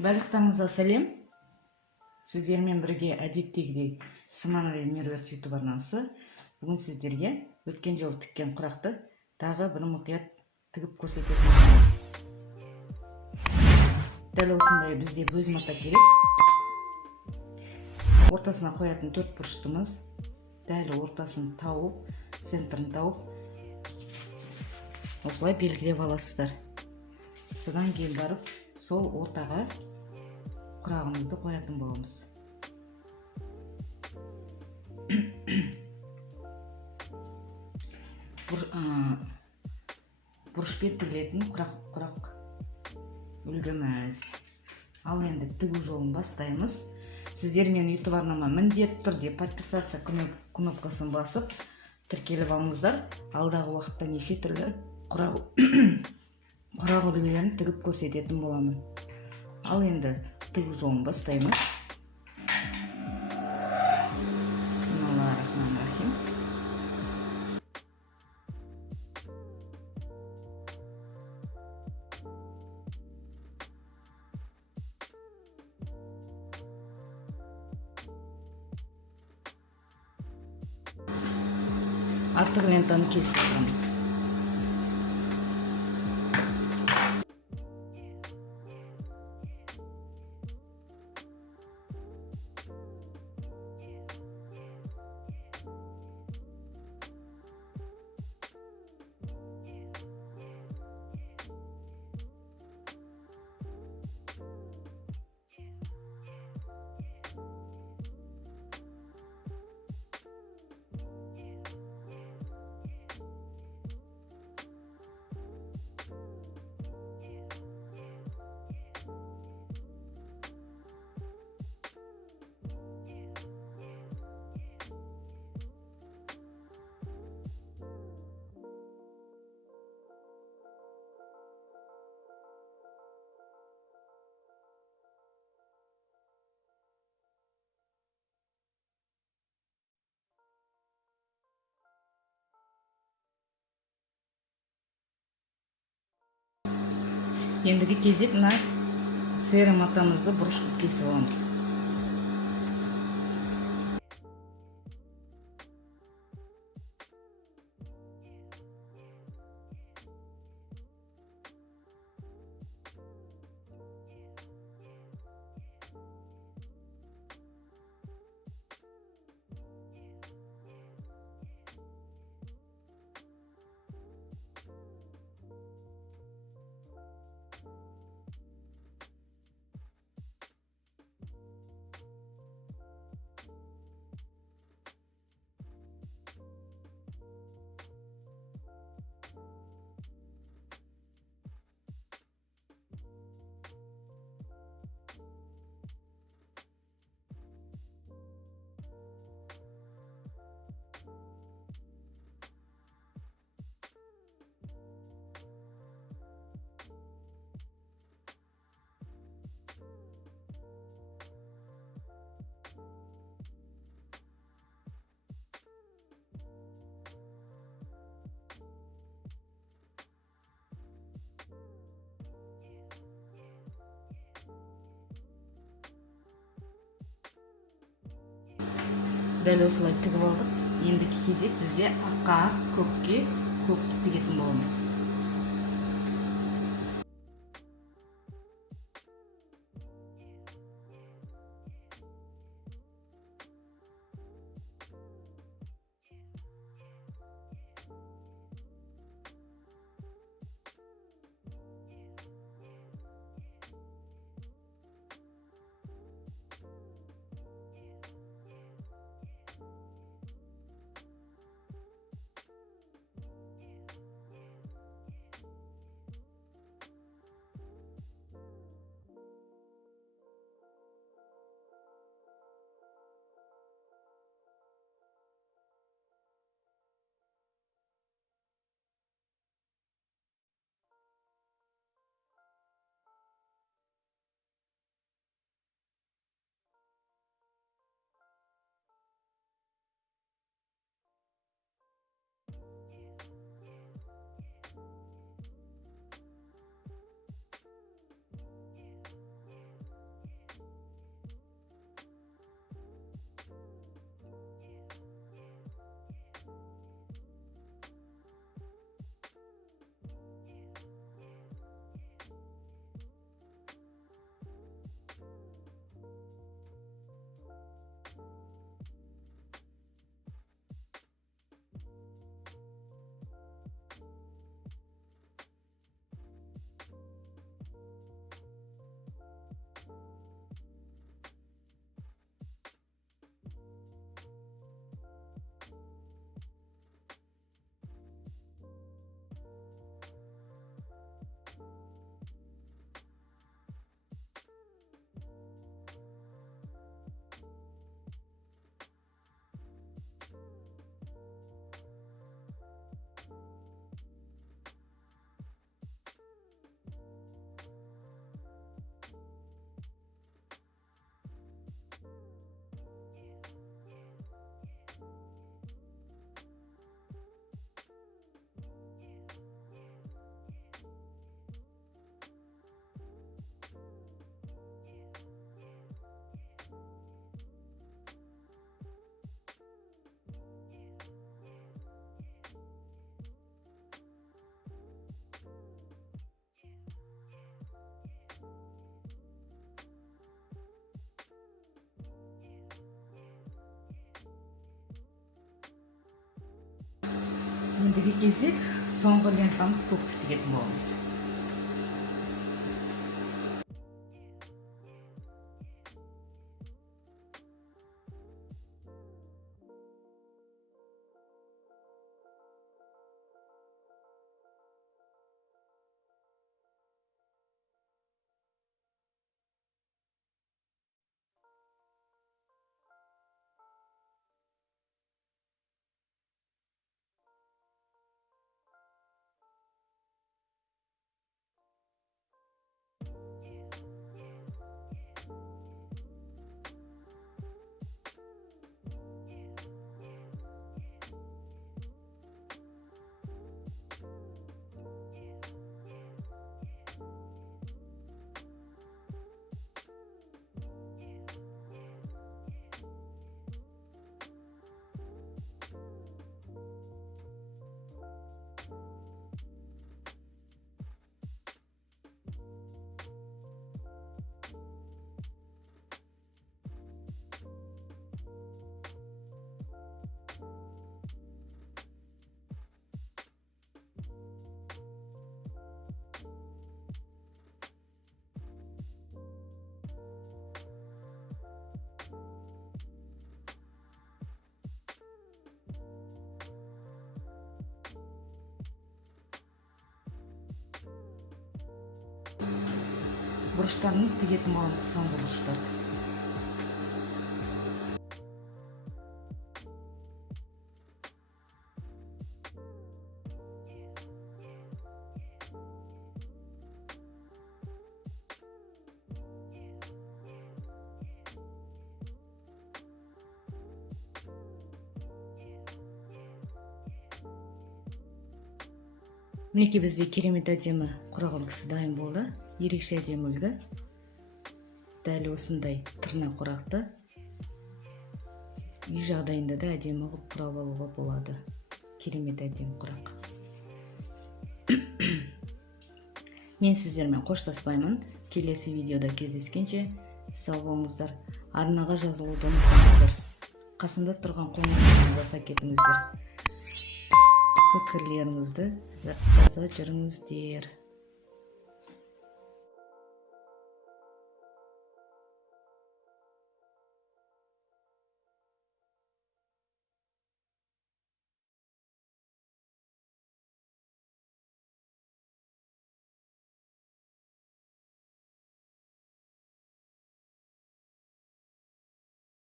Барлықтарыңызға сәлем. Сіздермен бірге әдеттегідей Смановый Меруерт YouTube арнасы. Бүгін сіздерге өткен жолы тіккен құрақты тағы бір мұқият тігіп көрсетемін. Дәл осындай бізде өз мата керек. Ортасына қоятын төрт бұрыштымыз. Дәл ортасын тауып, центрін тауып, осылай белгілеп аласыздар. Содан кейін барып, сол ортаға құрағымызды қоятын боламыз. Бұрышпен тігілетін құрақ үлгіміз. Ал енді тігу жолын бастаймыз. Сіздер мен YouTube арнама міндетті түрде подписаться кнопкасын басып, тіркеліп алыңыздар. Алдағы уақытта неше түрлі құрақ үлгілерін тігіп көрсететін боламын. Ал енді тігу жолын бастаймыз. Бисмиллахиррахманиррахим. Артық лентаны кесіп аламыз. Ендігі кезек мына серый матамызды бұрышқа кесіп аламыз. Дәл осылай тігіп алдық. Ендігі кезек бізде аққа ақ, көкке көкті тігетін боламыз. кийинки кезек соңғы лентамыз көкті тігетін боламыз. Бұрыштарын тігетін боламыз, соңғы бұрыштарды. Мінекей бізде керемет әдемі құрақ үлгісі дайын болды. Ерекше әдемі үлгі. Дәл осындай тырна құрақты үй жағдайында да әдемі қылып құрап алуға болады. Керемет әдемі құрақ. Мен сіздермен қоштаспаймын. Келесі видеода кездескенше сау болыңыздар. Арнаға жазылуды ұмытпаңыздар. Қасында тұрған қоңыраудың баса кетіңіздер. Пікірлеріңізді жаза жүріңіздер.